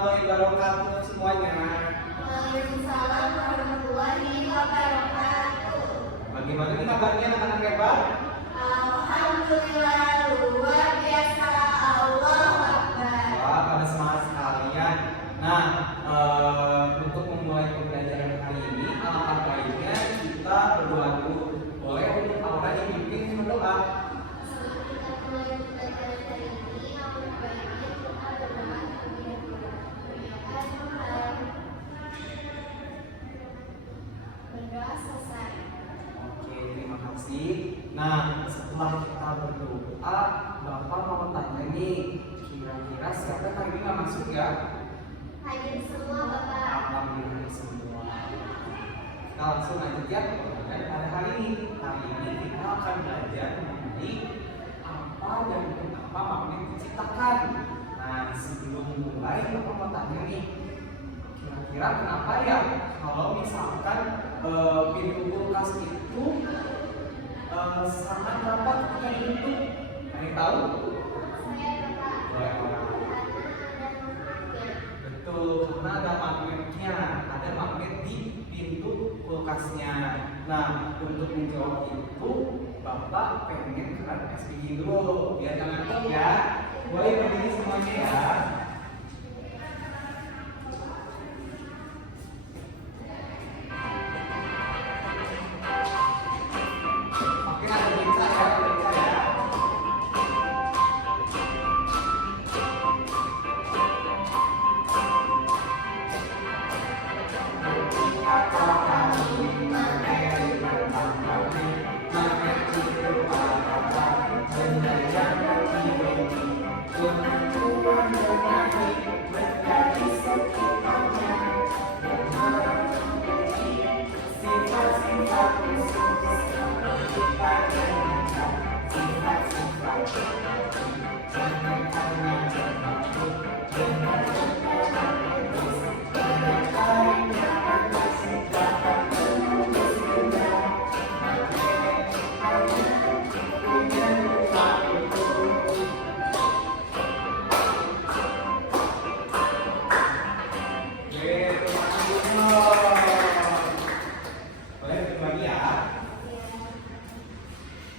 warahmatullahi wabarakatuh semuanya. Waalaikumsalam warahmatullahi wabarakatuh. Bagaimana nih kabarnya anak-anak hebat? Alhamdulillah luar biasa. Allahu Akbar. Wah, pada semangat sekalian. Nah, untuk memulai pembelajaran hari ini, alangkah baiknya kita berdoa dulu. Boleh untuk Aura dipimpin berdoa. Sebelum kita mulai pembelajaran hari ini, alangkah baiknya kita berdoa terlebih dahulu. Berdoa selesai. Oke, terima kasih. Nah, setelah kita berdoa, Bapak mau tanya nih, kira-kira siapa yang hari ini nggak masuk ya? Hadir semua Bapak. Alhamdulillah semua. Kita langsung lanjut ya pembelajaran pada hari ini. Hari ini kita akan belajar mengenai apa dan kenapa magnet diciptakan. Nah, sebelum mulai, Bapak mau tanya nih, kira-kira kenapa ya kalau misalkan pintu kulkas itu sangat rapat ketika ditutup? Ada yang tahu? Saya Bapak. Boleh, boleh. Betul, karena ada magnetnya, ada magnet di pintu kulkasnya. Nah, untuk menjawab itu, Bapak pengen keran SPG dulu, biar jangan ngantuk ya. Boleh berdiri semuanya ya. Oke, ada periksa ya, periksa ya.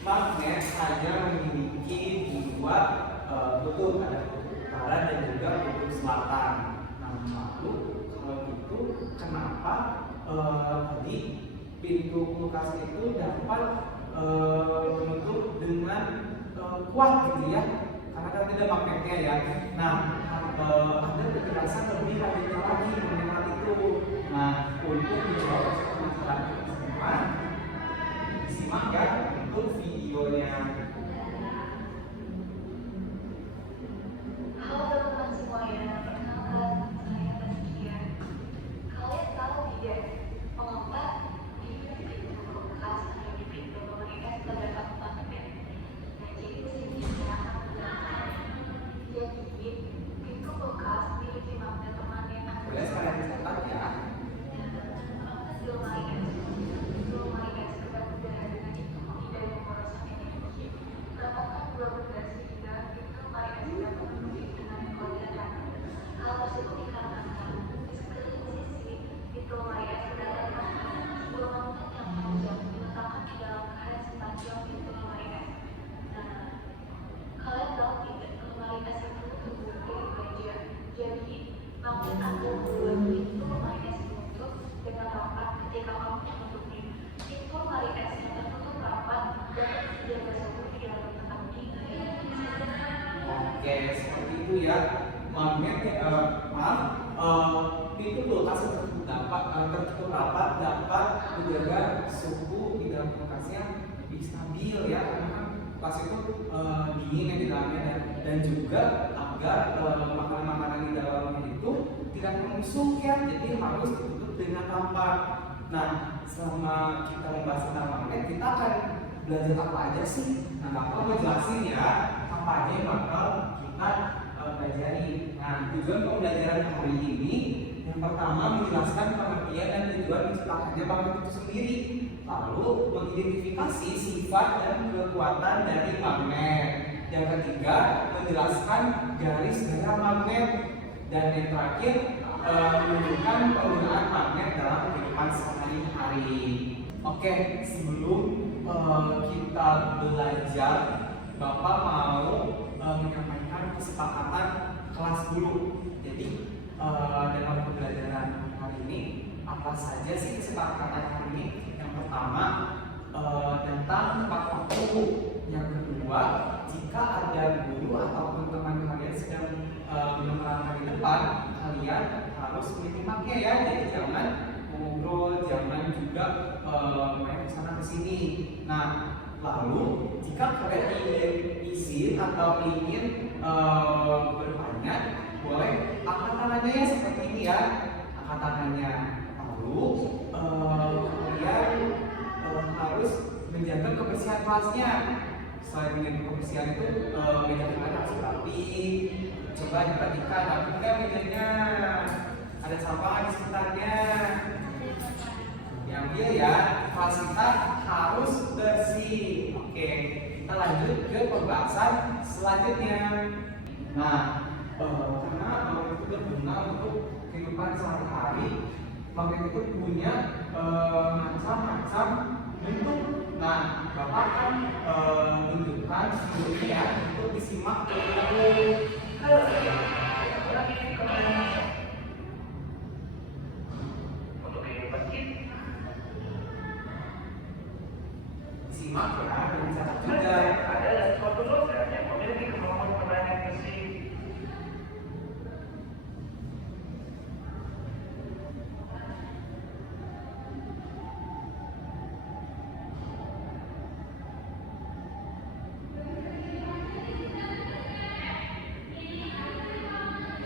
Magnet hanya memiliki dua kutub, ada kutub utara dan juga kutub selatan. Nah, lalu kalau gitu kenapa tadi pintu kulkas itu dapat menutup dengan kuat gitu ya? Karena kan tidak magnetnya ya. Nah, ada penjelasan lebih lanjut lagi mengenai hal itu. Nah, untuk menjawab permasalahan itu semua, simak ya untuk videonya. Halo teman-teman semuanya, perkenalkan saya Taskia. Kalian tahu tidak mengapa di pintu kulkas atau di pintu pemeriksaan terdapat magnet? Nah, jadi di sini saya akan menjelaskan. Jadi pintu kulkas memiliki magnet permanen. Boleh sekalian dicatat ya. Di lemari es terdapat udara dengan itu menghindari pemborosan energi. Dapatkan dua benda sehingga pintu lemari es tidak memenuhi dengan kelebihan. Hal tersebut dikarenakan di sekeliling sisi pintu lemari es terdapat sebuah magnet yang panjang diletakkan di dalam karet sepanjang pintu lemari es. Nah, kalian tahu tidak lemari es itu terbuat dari baja. Jadi magnet akan membuat pintu lemari es menutup dengan rapat ketika kamu menutupnya. Pintu lemari es yang tertutup rapat dapat dijaga suhu di dalam tempat dingin. Oke, seperti itu ya. Magnet pintu kulkas tertutup rapat dapat menjaga suhu di dalam kulkasnya lebih stabil ya, karena kan kulkas itu dingin ya di dalamnya dan juga agar makanan-makanan di dalamnya itu tidak membusuk ya, jadi harus ditutup dengan rapat. Nah, selama kita membahas tentang magnet, kita akan belajar apa aja sih? Nah, Bapak mau jelasin ya apa aja yang bakal kita pelajari. Nah, tujuan pembelajaran hari ini yang pertama menjelaskan pengertian dan tujuan diciptakannya magnet itu sendiri, lalu mengidentifikasi sifat dan kekuatan dari magnet. Yang ketiga, menjelaskan garis gaya magnet. Dan yang terakhir menunjukkan penggunaan magnet dalam kehidupan sehari-hari. Oke, sebelum kita belajar, Bapak mau menyampaikan kesepakatan kelas dulu. Jadi dalam pembelajaran hari ini apa saja sih kesepakatan hari ini? Yang pertama tentang tepat waktu. Yang kedua, jika ada guru ataupun teman kalian sedang menerangkan di depan, kalian harus menyimaknya ya. Jadi jangan ngobrol, jangan juga main kesana kesini. Nah, lalu jika kalian ingin isi atau ingin bertanya, boleh angkat tangannya ya seperti ini ya, angkat tangannya. Lalu kalian harus menjaga kebersihan kelasnya. Selain menjaga kebersihan itu meja kalian harus rapi. Coba diperhatikan, rapi nggak mejanya? Ada sampah di sekitarnya. Diambil ya, kelas kita harus bersih. Oke, kita lanjut ke pembahasan selanjutnya. Nah, karena magnet itu berguna untuk kehidupan sehari-hari, magnet itu punya macam-macam bentuk. Nah, Bapak akan tunjukkan videonya ya, untuk disimak dulu. Simak ya, dan catat juga. Adalah suatu logam yang memiliki kemampuan menarik besi.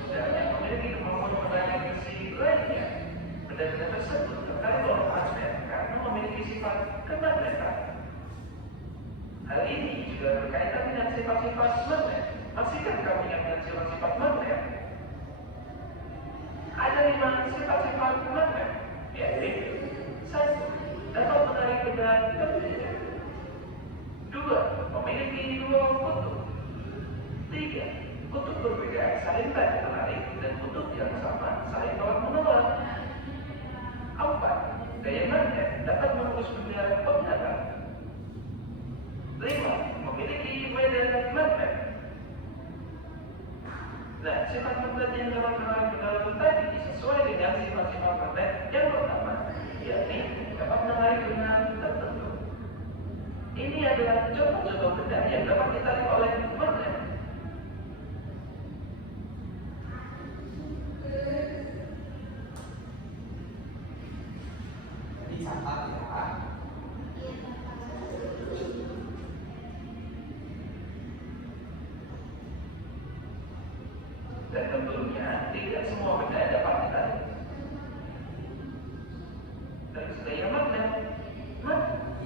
Dan yang memiliki kemampuan menarik besi lainnya. Benda-benda tersebut terkait oleh magnet karena memiliki sifat kemagnetan. Hal ini juga berkaitan dengan sifat-sifat magnet. Masihkah kamu ingat dengan sifat-sifat magnet? Ada 5 sifat-sifat magnet, yaitu 1. Dapat menarik benda berbeda. 2. Memiliki 2 kutub. 3. Kutub berbeda saling tarik menarik dan kutub yang sama saling tolak menolak. 4. Daya magnet dapat menembus benda penghadang. 5. Memiliki medan magnet. Nah, sifat magnet yang dapat menarik benda tadi sesuai dengan sifat-sifat magnet yang pertama, yakni dapat menarik benda tertentu. Ini adalah contoh-contoh benda yang dapat ditarik oleh magnet. Dicatat ya. Dan tentunya tidak semua benda dapat ditarik. Dan daya magnet,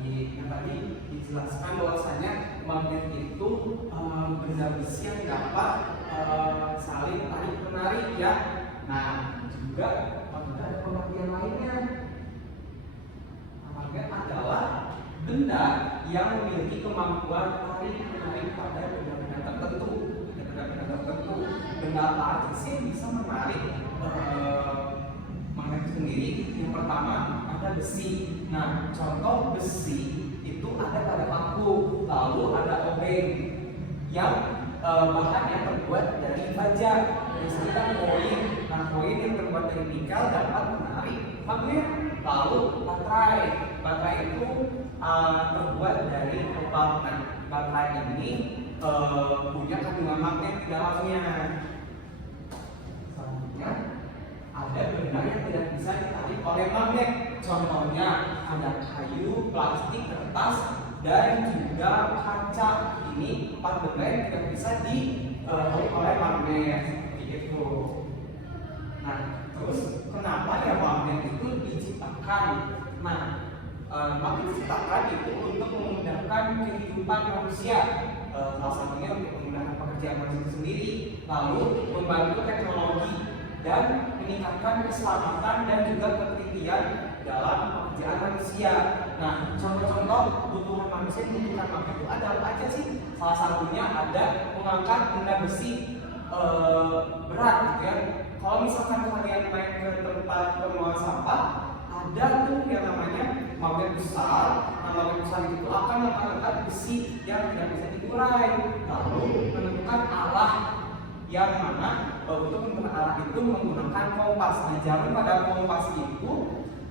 Yang tadi dijelaskan bahwasanya magnet itu benda besi yang dapat saling tarik menarik ya. Nah, juga ada pengertian lainnya. Magnet adalah benda yang memiliki kemampuan tarik menarik pada benda-benda tertentu. Benda apa aja sih yang bisa menarik magnet itu sendiri? Yang pertama ada besi. Nah, contoh besi itu ada pada paku, lalu ada obeng yang bahannya terbuat dari baja. Misalkan koin. Nah, koin yang terbuat dari nikel dapat menarik magnet. Lalu baterai itu terbuat dari kobalt. Nah, baterai ini punya kandungan magnet di dalamnya. Selanjutnya ada benda yang tidak bisa ditarik oleh magnet. Contohnya ada kayu, plastik, kertas, dan juga kaca. Ini 4 benda yang tidak bisa ditarik oleh magnet. Seperti itu. Nah, terus kenapa ya magnet itu diciptakan? Nah, magnet diciptakan itu untuk memudahkan kehidupan manusia. Salah satunya untuk memudahkan pekerjaan manusia sendiri, lalu membantu teknologi dan meningkatkan keselamatan dan juga ketelitian dalam pekerjaan manusia. Nah, contoh-contoh kebutuhan manusia yang membutuhkan magnet itu ada apa aja sih? Salah satunya ada mengangkat benda besi berat gitu ya. kalau misalkan kalian main ke tempat pembuangan sampah, ada tuh yang namanya magnet besar. Nah, magnet besar itu akan mengangkat besi yang tidak bisa diurai, lalu menentukan arah yang mana untuk menentukan arah itu menggunakan kompas. Nah, jarum pada kompas itu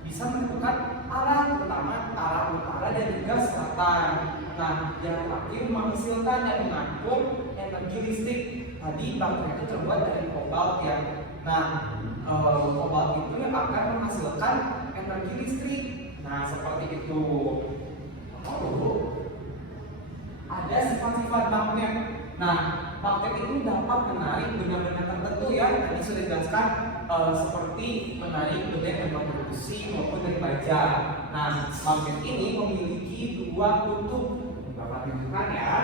bisa menentukan arah, terutama arah utara dan juga selatan. Nah, yang terakhir menghasilkan dan mengatur energi listrik. Tadi baterai itu terbuat dari kobalt ya. Nah, kobalt itu yang akan menghasilkan energi listrik. Nah, seperti itu. Ada sifat-sifat magnet. Nah, magnet itu dapat menarik benda-benda tertentu ya. Tadi sudah dijelaskan seperti menarik benda yang berbentuk besi maupun dari baja. Nah, magnet ini memiliki dua kutub. Bapak tunjukkan ya.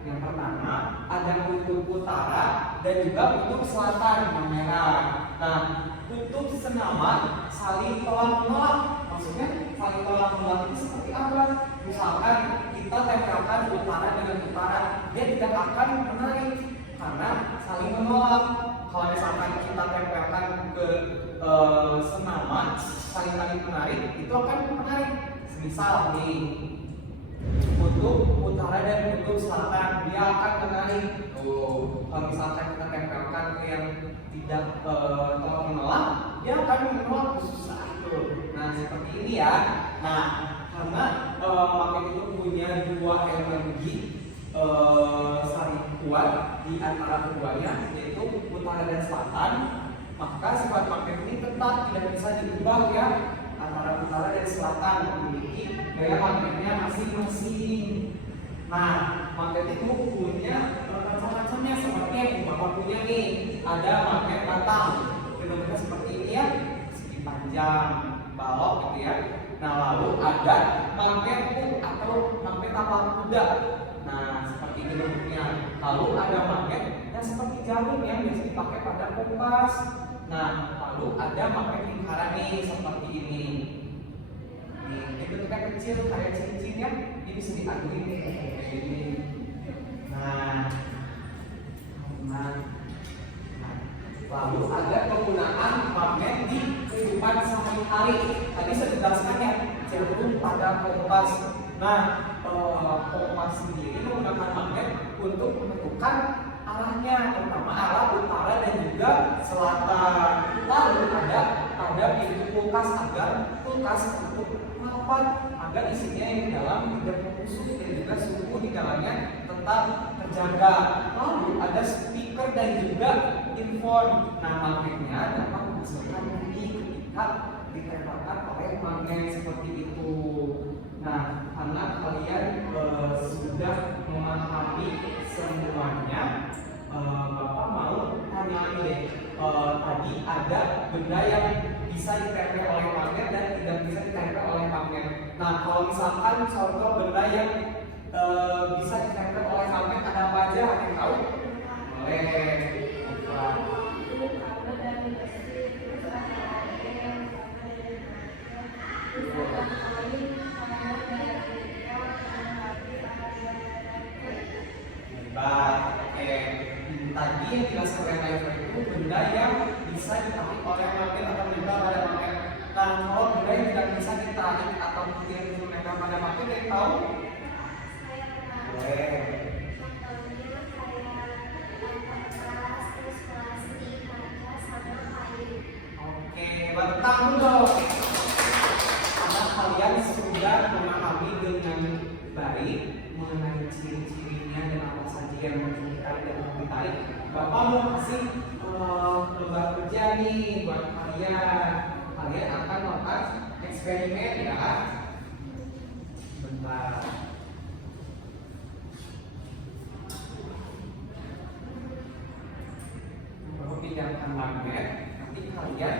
Yang pertama ada kutub utara dan juga kutub selatan yang merah. Nah, kutub senama saling tolak-menolak. Maksudnya saling tolak-menolak itu seperti apa? Misalkan kita tempelkan utara dengan utara, dia tidak akan menarik karena saling menolak. Kalau misalkan kita tempelkan ke senama saling menarik, itu akan menarik. Misal nih, kutub utara dan kutub selatan dia akan menarik. Kalau misalkan kita tempelkan ke yang tidak tolak menolak, dia akan menolak susah itu. Nah, seperti ini ya. Nah, karena magnet itu punya dua energi saling kuat di antara keduanya, yaitu utara dan selatan, maka sifat magnet ini tetap tidak bisa diubah ya. Antara utara dan selatan memiliki gaya magnetnya masing-masing. Nah, magnet itu punya macam-macamnya seperti yang Bapak punya nih. Ada magnet batang, bentuknya seperti ini ya, segi panjang, balok gitu ya. Nah, lalu ada magnet hook atau magnet tapal kuda. Nah, seperti ini bentuknya. Lalu ada magnet yang seperti jarum yang biasa dipakai pada kompas. Nah, lalu ada magnet lingkaran nih seperti ini. Ini bentuknya kecil kayak cincin ya. Ini bisa diaduin kayak ini. Nah, lalu ada penggunaan magnet di kehidupan sehari-hari. Tadi saya jelaskan ya, jarum pada kompas. Nah, kompas sendiri menggunakan magnet untuk menentukan arahnya, terutama arah utara dan juga selatan. Lalu ada pintu kulkas agar kulkas untuk rapat agar isinya yang di dalam tidak membusuk dan juga suhu di dalamnya tetap terjaga. Lalu ada speaker dan juga infon. Nah, magnetnya dapat menghasilkan bunyi ketika ditempelkan oleh magnet seperti itu. Nah, karena kalian sudah memahami semuanya, Bapak mau tanya deh. Tadi ada benda yang bisa ditempel oleh magnet dan tidak bisa ditempel oleh magnet. Nah, kalau misalkan contoh benda yang bisa ditempel oleh magnet ada apa aja? Ada yang tahu? Boleh. Tadi yang dijelaskan oleh driver itu benda yang bisa ditarik oleh magnet atau menempel pada magnet. Nah, kalau benda yang tidak bisa ditarik atau tidak menempel pada magnet, ada yang tahu? Boleh. Oke, bertanggung dong. Karena kalian sudah memahami dengan baik mengenai ciri-cirinya dan apa saja yang harus ditarik dan tidak ditarik. Bapak mau kasih lembar kerja nih buat kalian. Kalian akan melakukan eksperimen ya. Bentar. Bapak pindahkan magnet. Nanti kalian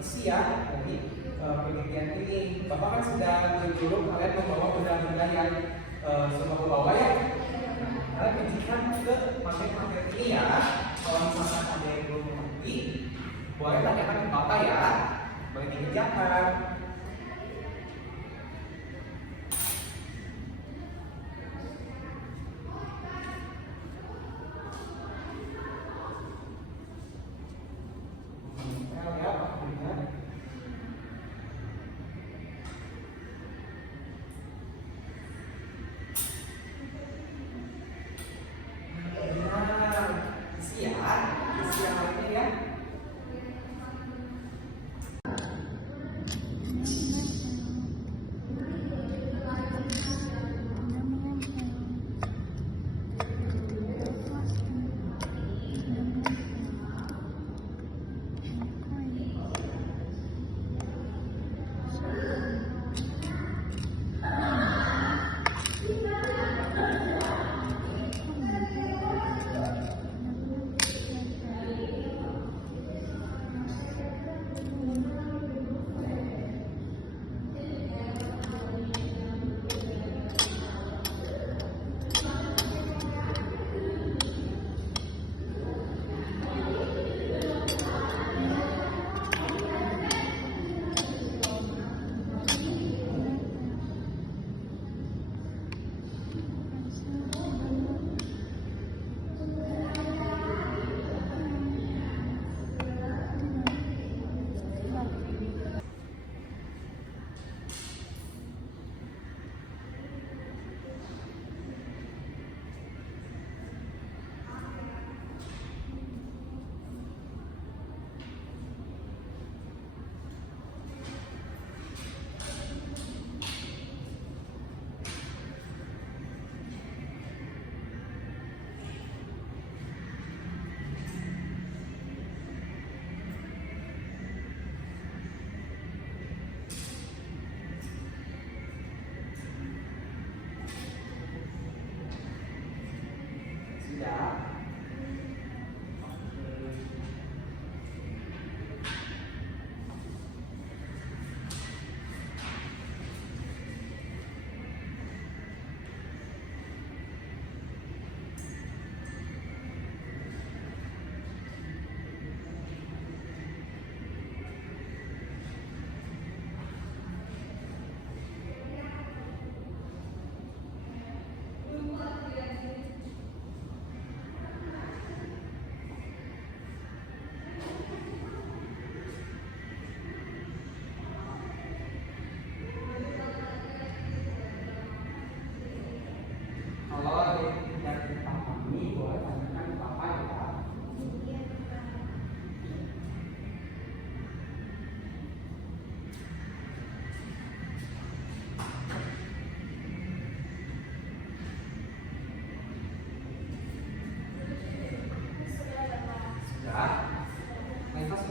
isi ya dari penelitian ini. Bapak kan sudah menyuruh kalian membawa benda-benda yang sudah bawa ya. Kalian ujikan ke magnet-magnet ini ya. Kalau misalkan ada yang belum mengerti, boleh tanyakan ke Bapak ya. Boleh dikerjakan.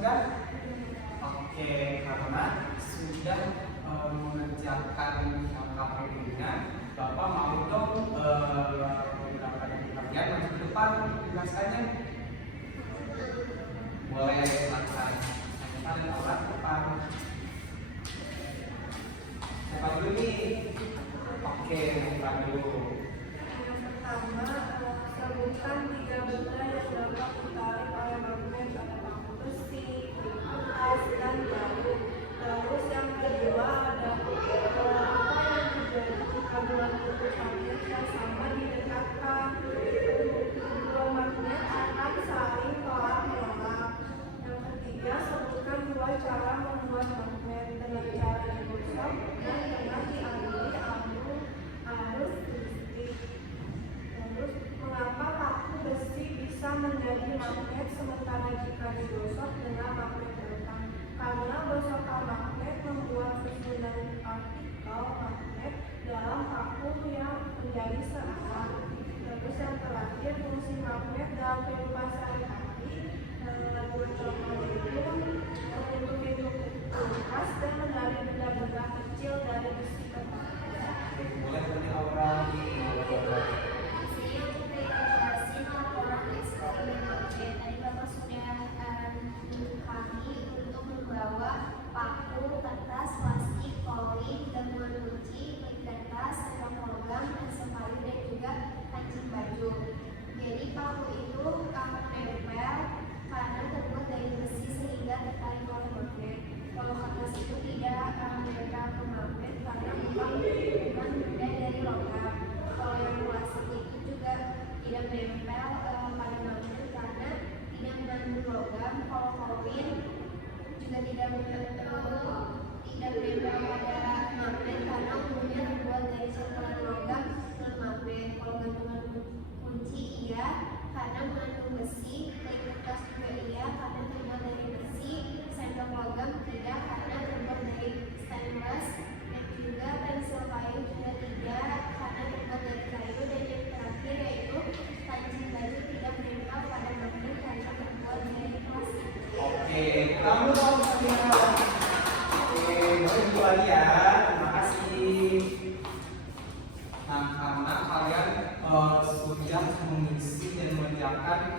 sudah? Oke, karena sudah mengerjakan KPD-nya, Bapak mau dong beberapa dari kalian maju ke depan menjelaskannya. Boleh, silakan. Kita lihat orang depan. Siapa dulu nih? Oke, buka dulu. Yang pertama, sebutkan 3 benda yang dapat ditarik oleh magnet pada paku besi, kulkas, dan jarum. Terus yang kedua ada apa yang terjadi jika dua kutub magnet yang sama didekatkan. Dua magnet akan saling tolak-menolak. Yang ketiga, sebutkan 2 cara membuat magnet dengan cara digosok dan tengah dialiri arus listrik. Terus, mengapa paku besi bisa menjadi magnet sementara jika digosok dengan magnet rotan? Karena gosokan magnet membuat susunan partikel magnet dalam paku yang menjadi searah. Terus yang terakhir, fungsi magnet dalam kehidupan sehari-hari, dua contohnya itu menutup pintu kulkas dan menarik benda-benda kecil dari besi ke paku. Boleh dari Aura. Saya untuk jelasin laporan eksperimen magnet. Tadi Bapak sudah menyuruh kami untuk membawa paku, kertas, plastik, koin, gangguan kunci, kertas, sendok logam, pensel kayu, dan juga kancing baju. Jadi paku itu nempel karena terbuat dari besi sehingga tertarik oleh magnet. Kalau kertas itu tidak menempel ke magnet karena bukan benda dari logam. Kalau yang plastik itu juga tidak menempel pada magnet karena tidak mengandung logam. Kalau koin juga tidak menempel pada magnet karena umumnya terbuat dari campuran logam non magnet. Kalau gantungan kunci iya karena mengandung besi, kertas juga iya karena terbuat dari besi, sendok logam tidak karena terbuat dari stainless, dan juga pensil kayu juga tidak karena terbuat dari kayu, dan yang terakhir yaitu kancing baju tidak menempel pada magnet karena terbuat dari plastik. Oke, kamu tahu Sabina. Oke, boleh itu lagi ya. Terima kasih. Nah, karena kalian sudah mengisi dan mengerjakan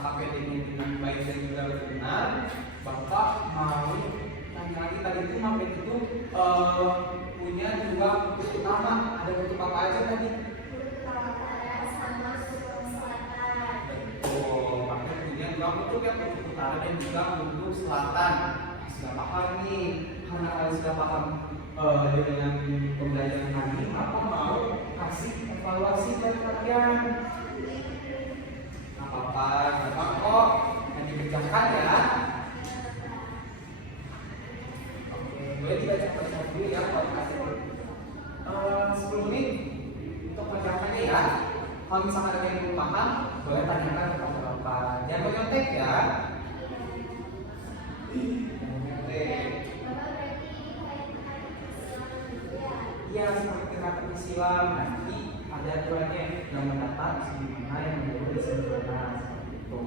KPD-nya dengan baik dan juga benar, Bapak mau tanya lagi tadi itu magnet itu punya 2 kutub utama. Ada kutub apa aja tadi? Utara sama selatan. Betul, magnet punya 2 kutub, yang kutub utara dan juga kutub selatan. Sudah paham nih, karena kalian sudah paham dengan pembelajaran kali, apa mau kasih evaluasi buat kalian? Nggak apa-apa, gampang kok, yang dikerjakan ya. Oke, boleh dibaca dulu ya, buat kasih 10 menit untuk mengerjakannya ya. Kalau misalkan ada yang belum paham, boleh tanyakan kepada Bapak. Jangan menyontek ya. Iya, seperti kata silam, nanti ada aturannya yang mendapat di mana yang menjadi sempurna seperti itu.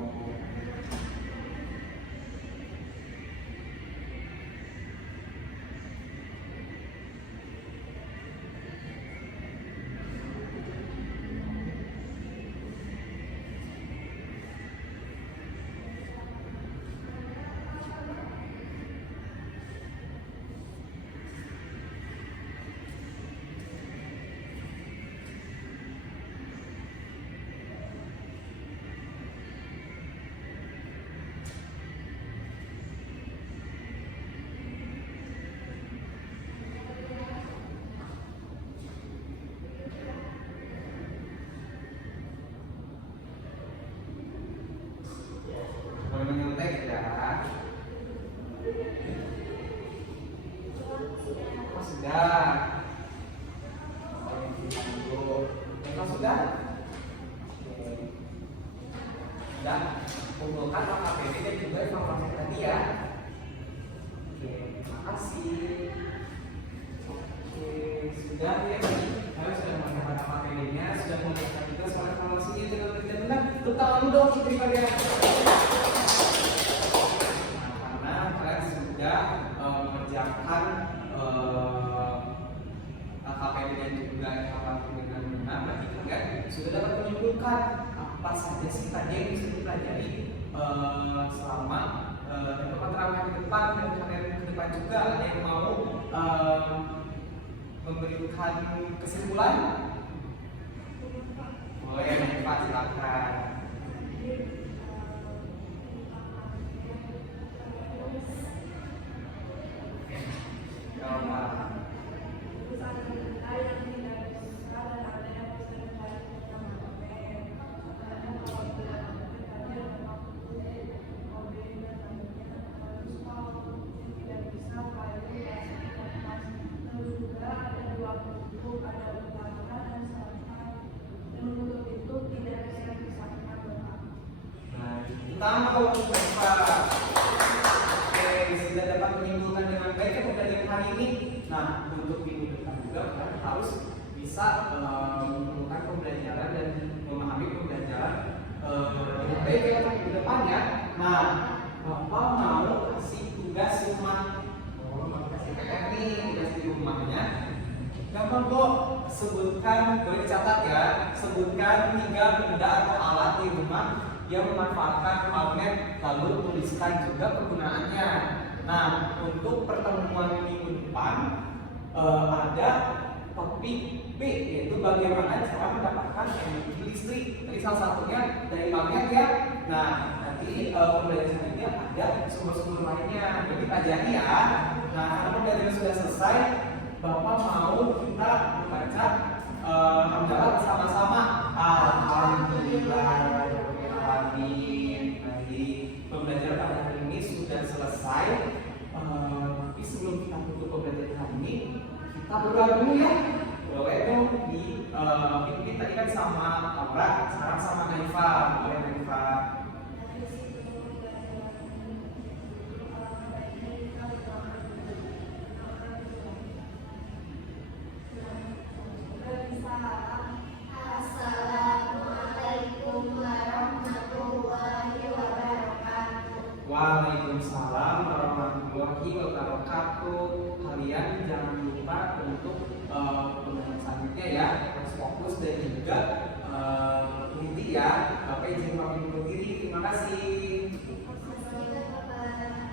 berdasarkan KPD dan juga evaluasi dengan benar, berarti kalian sudah dapat menyimpulkan apa saja sih tadi yang bisa dipelajari selama keterangan ke depan dan kalian ke depan juga. Ada yang mau memberikan kesimpulan? Boleh, Pak, silakan. Pertama kalau Pak, sudah dapat menyimpulkan dengan baik pembelajaran hari ini. Nah, untuk minggu depan juga kita harus bisa menyimpulkan pembelajaran dan memahami pembelajaran dengan baik untuk minggu depannya. Nah, Bapak mau kasih tugas rumah, kasih PR nih, tugas di rumahnya. Gampang kok, sebutkan, boleh dicatat ya, sebutkan 3 benda atau alat di rumah yang memanfaatkan magnet, lalu tuliskan juga kegunaannya. Nah, untuk pertemuan minggu depan ada topik B, yaitu bagaimana cara mendapatkan energi listrik. Tadi salah satunya dari magnet ya. Nah, nanti pembelajaran ini ada sumber-sumber lainnya. Jadi pelajari ya. Nah, karena pembelajaran sudah selesai, Bapak mau kita membaca hamdalah bersama-sama. Alhamdulillah. Amin. Jadi pembelajaran pada hari ini sudah selesai. Tapi sebelum kita tutup pembelajaran hari ini, kita berdoa dulu ya. Boleh dong dipimpin tadi kan sama Laura, sekarang sama Naifa. Boleh Naifa. Assalamualaikum warahmatullahi wabarakatuh. Waalaikumsalam warahmatullahi wabarakatuh. Kalian jangan lupa untuk pembelajaran selanjutnya ya, harus fokus dan juga inti ya. Bapak izin pamit undur diri. Terima kasih. Terima kasih, Bapak.